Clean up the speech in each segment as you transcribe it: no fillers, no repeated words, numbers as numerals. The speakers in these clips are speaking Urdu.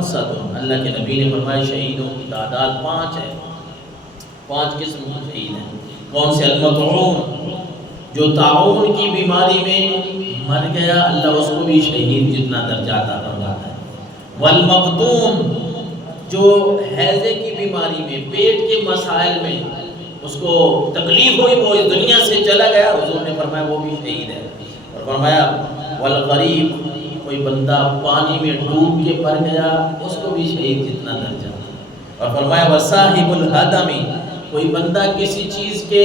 خمسۃ، اللہ کے نبی نے فرمایا شہیدوں کی تعداد 5 ہے، 5 قسم کے شہید ہیں۔ کون سے؟ المطعون، جو طاعون کی بیماری میں مر گیا اللہ اس کو بھی شہید جتنا درجہ عطا فرماتا ہے۔ والمبطون، جو ہیضے کی بیماری میں، پیٹ کے مسائل میں اس کو تکلیف ہوئی، وہ اس دنیا سے چلا گیا، حضور نے فرمایا وہ بھی شہید ہے۔ اور فرمایا والغریق، کوئی بندہ پانی میں ڈوب کے مر گیا اس کو بھی شہید جتنا درجہ۔ اور فرمایا وصاحب الہدم، کوئی بندہ کسی چیز کے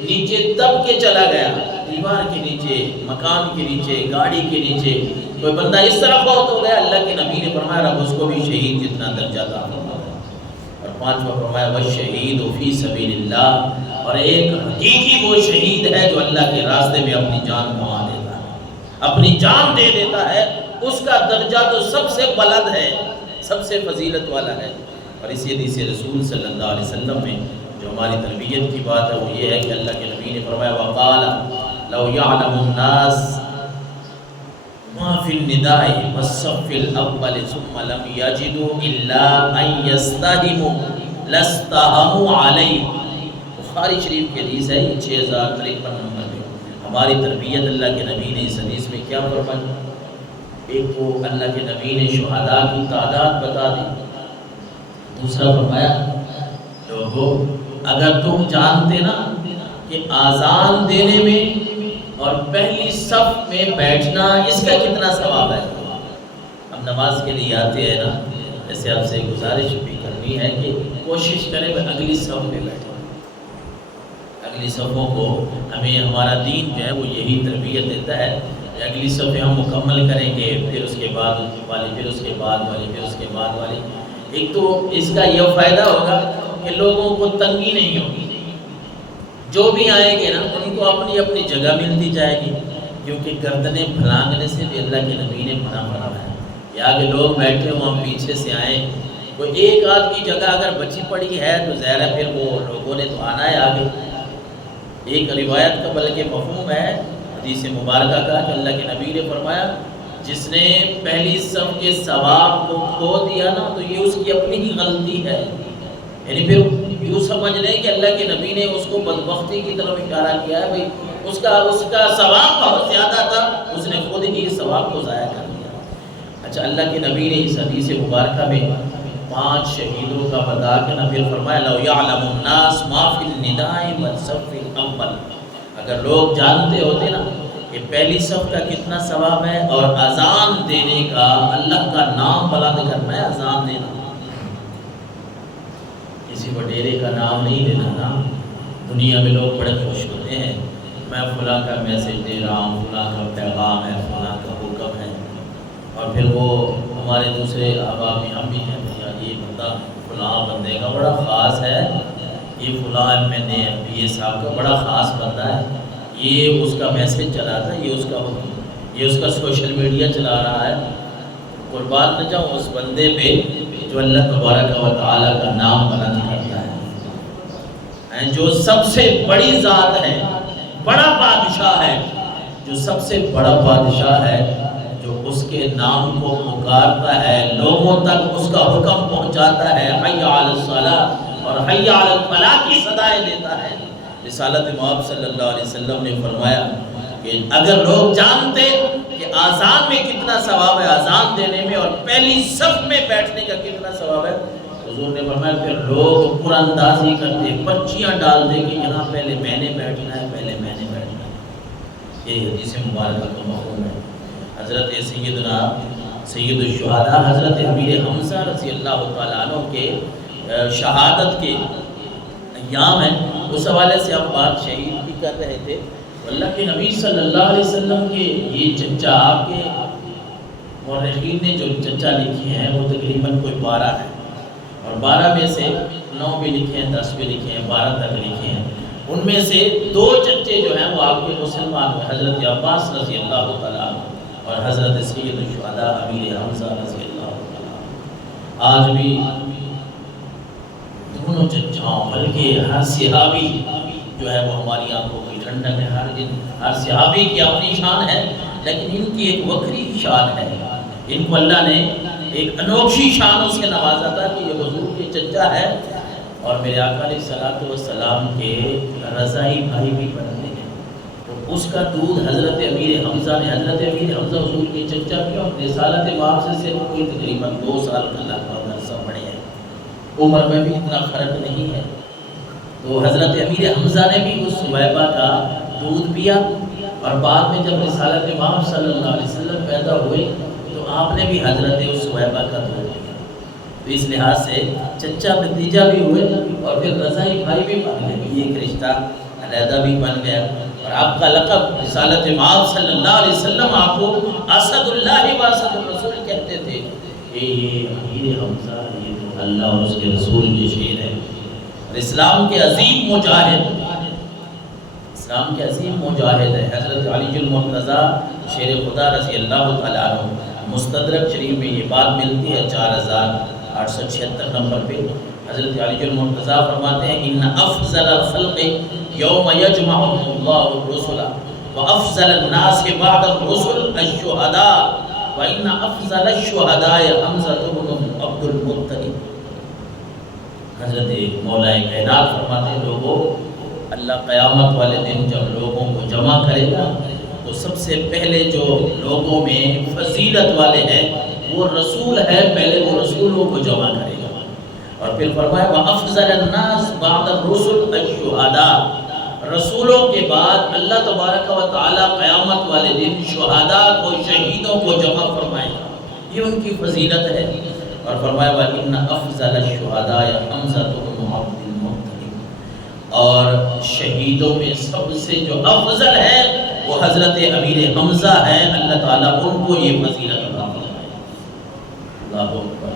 نیچے دب کے چلا گیا، دیوار کے نیچے، مکان کے نیچے، گاڑی کے نیچے، کوئی بندہ اس طرح فوت ہو گیا، اللہ کے نبی نے فرمایا رب اس کو بھی شہید جتنا درجہ عطا فرماتا ہے۔ اور 5واں فرمایا والشہید فی سبیل اللہ، اور ایک حقیقی وہ شہید ہے جو اللہ کے راستے میں اپنی جان گنوا دیتا ہے، اپنی جان دے دیتا ہے، اس کا درجہ تو سب سے بلند ہے، سب سے فضیلت والا ہے۔ اور اسی حدیث رسول صلی اللہ علیہ وسلم میں جو ہماری تربیت کی بات ہے وہ یہ ہے کہ اللہ کے نبی نے فرمایا وقال لو يعلم الناس ما في النداء والصف الاول ثم لم يجدوا الا ان يستهموا لاستهموا عليه، بخاری شریف کی حدیث ہے، 6053 نمبر میں۔ ہماری تربیت اللہ کے نبی نے اس حدیث میں کیا فرمایا؟ ایک تو اللہ کے نبی نے شہداء کی تعداد بتا دی، دوسرا فرمایا لوگوں اگر تم جانتے نا کہ آذان دینے میں اور پہلی صف میں بیٹھنا اس کا کتنا ثواب ہے۔ ہم نماز کے لیے آتے ہیں نا، ایسے آپ سے گزارش بھی کرنی ہے کہ کوشش کریں کہ اگلی صف میں بیٹھیں۔ اگلی صفوں کو ہمیں ہمارا دین جو ہے وہ یہی تربیت دیتا ہے کہ اگلی صفیں ہم مکمل کریں گے، پھر اس کے بعد والی، پھر اس کے بعد والی، پھر اس کے بعد والی۔ ایک تو اس کا یہ فائدہ ہوگا کہ لوگوں کو تنگی نہیں ہوگی، جو بھی آئیں گے نا ان کو اپنی اپنی جگہ ملتی جائے گی، کیونکہ گردنیں پھلانگنے سے بھی اللہ کے نبی نے منع فرمایا ہے کہ آگے لوگ بیٹھے ہوں ہم پیچھے سے آئیں، کوئی ایک آدھ کی جگہ اگر بچی پڑی ہے تو ظاہر ہے پھر وہ لوگوں نے تو آنا ہے آگے۔ ایک روایت کا بلکہ مفہوم ہے حدیث مبارکہ کا کہ اللہ کے نبی نے فرمایا جس نے پہلی صف کے ثواب کو کھو دیا نا تو یہ اس کی اپنی ہی غلطی ہے، یعنی پھر یوں سمجھ لیں کہ اللہ کے نبی نے اس کو بدبختی کی طرف اشارہ کیا ہے، بھائی اس کا ثواب بہت زیادہ تھا، اس نے خود ہی ثواب کو ضائع کر دیا۔ اچھا، اللہ کے نبی نے اس حدیث مبارکہ میں 5 شہیدوں کا بتا کے نہ پھر فرمایا لو یعلم الناس ما فی النداء والصف الاول، اگر لوگ جانتے ہوتے نا کہ پہلی صف کا کتنا ثواب ہے اور اذان دینے کا، اللہ کا نام بلند کرنا ہے، اذان دینا، کسی وڈیرے کا نام نہیں دینا نا۔ دنیا میں لوگ بڑے خوش ہوتے ہیں میں فلاں کا میسج دے رہا ہوں، فلاں کا پیغام ہے، فلاں کا حکم ہے، اور پھر وہ ہمارے دوسرے احباب میں ہم بھی ہیں یہ بندہ فلاں بندے کا بڑا خاص ہے، یہ فلاں MNA صاحب کا بڑا خاص بندہ ہے، یہ اس کا میسج چلاتا ہے، یہ اس کا سوشل میڈیا چلا رہا ہے۔ قربان نہ جاؤں اس بندے پہ جو اللہ تبارک و تعالیٰ کا نام بلند کرتا ہے، جو سب سے بڑی ذات ہے، بڑا بادشاہ ہے، جو سب سے بڑا بادشاہ ہے، جو اس کے نام کو پکارتا ہے، لوگوں تک اس کا حکم پہنچاتا ہے، حی علی الصلاۃ اور حی علی الفلاح کی صدائیں دیتا ہے۔ رسالت مآب صلی اللہ علیہ وسلم نے فرمایا کہ اگر لوگ جانتے کہ آذان میں کتنا ثواب ہے، آذان دینے میں اور پہلی صف میں بیٹھنے کا کتنا ثواب ہے، حضور نے فرمایا پھر لوگ قراندازی کرتے، پرچیاں ڈالتے کہ یہاں پہلے میں نے بیٹھنا ہے، پہلے میں نے بیٹھنا ہے۔ یہ حدیث مبارکہ کا مفہوم ہے۔ حضرت سیدنا سید الشہداء حضرت امیر حمزہ رضی اللہ تعالیٰ عنہ کے شہادت کے ایام ہیں، اس حوالے سے ہم بات شہید بھی کر رہے تھے۔ اللہ کے نبی صلی اللہ علیہ وسلم کے یہ چچا، آپ کے مورخین نے جو چچا لکھے ہیں وہ تقریباً کوئی 12 ہیں، اور 12 میں سے 9 بھی لکھے ہیں، 10 بھی لکھے ہیں، 12 تک لکھے ہیں۔ ان میں سے 2 چچے جو ہیں وہ آپ کے مسلمان ہوئے، حضرت عباس رضی اللہ تعالیٰ اور حضرت سید الشہداء امیر حمزہ رضی اللہ تعالیٰ۔ آج بھی دونوں چچاؤں بلکہ ہر صحابی جو ہے وہ ہماری آنکھوں کی ٹھنڈک ہے، ہر صحابی کی اپنی شان ہے، لیکن ان کی ایک وکری شان ہے۔ ان کو اللہ نے ایک انوکھی شانوں سے نوازا تھا کہ یہ حضور کے چچا ہے اور میرے آقا علیہ الصلوۃ والسلام کے رضائی بھائی بھی بنتے ہیں۔ تو اس کا دودھ حضرت امیر حمزہ نے، حضرت امیر حمزہ حضور کے چچا کے اور رسالت مآب سے صرف کوئی تقریباً 2 سال کا لگ بھگ عرصہ بڑے ہیں، عمر میں بھی اتنا فرق نہیں ہے۔ تو حضرت امیر حمزہ نے بھی اس صہیبہ کا دودھ پیا اور بعد میں جب رسالت مآب صلی اللہ علیہ وسلم پیدا ہوئے تو آپ نے بھی حضرت اس صہیبہ کا دودھ پیا۔ تو اس لحاظ سے چچا بھتیجا بھی ہوئے اور پھر رضائی بھائی بھی بن گئے، یہ ایک رشتہ علیحدہ بھی بن گیا۔ اور آپ کا لقب رسالت مآب صلی اللہ علیہ وسلم آپ کو اسد اللہ و اسد الرسول کہتے تھے کہ یہ امیر حمزہ یہ تو اللہ اور اس کے رسول کے شیر ہے۔ اور اسلام کے عظیم مجاہد، اسلام کے عظیم مجاہد ہے حضرت علی المرتضیٰ شیر خدا رضی اللہ تعالیٰ عنہ۔ مستدرک شریف میں یہ بات ملتی ہے 4876 نمبر پہ۔ حضرت علی المرتضیٰ فرماتے ہیں ان افضل الخلق یوم یجمع اللہ الرسل وافضل الناس بعد الرسل الشہداء وان افضل الشہداء حمزہ بن عبد المطلب۔ حضرت مولا کائنات فرماتے ہیں لوگوں، اللہ قیامت والے دن جب لوگوں کو جمع کرے گا تو سب سے پہلے جو لوگوں میں فضیلت والے ہیں وہ رسول ہے، پہلے وہ رسولوں کو جمع کرے گا۔ اور پھر فرمایا وَأَفْضَلَ النَّاسِ بَعْدَ الرُّسُلِ الشُّهَدَاء، رسولوں کے بعد اللہ تبارک و تعالیٰ قیامت والے دن شہداء کو، شہیدوں کو جمع فرمائے گا، یہ ان کی فضیلت ہے۔ اور فرمایا وَإِنَّ أَفْضَلَ الشُّهَدَاءِ حَمْزَةُ بْنُ عَبْدِ الْمُطَّلِبِ، اور شہیدوں میں سب سے جو افضل ہے وہ حضرت امیر حمزہ ہے، اللہ تعالیٰ ان کو یہ فضیلت عطا فرمائے۔ اللہ اکبر۔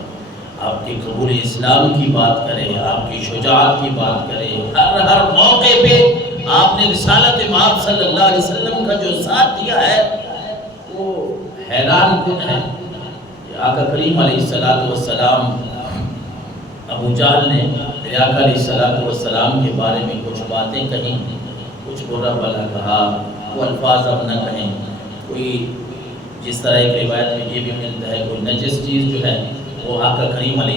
آپ کے قبول اسلام کی بات کریں، آپ کی شجاعت کی بات کریں، ہر موقع پہ آپ نے رسالت مآب صلی اللہ علیہ وسلم کا جو ساتھ دیا ہے وہ حیران کن ہے۔ آقا کریم علیہ السلام، ابو جہل نے میرے آقا علیہ السلام کے بارے میں کچھ باتیں کہیں، کچھ برا بھلا کہا، وہ الفاظ اب نہ کہیں، کوئی جس طرح ایک روایت میں یہ بھی ملتا ہے کوئی نجس چیز جو ہے وہ آقا کریم علیہ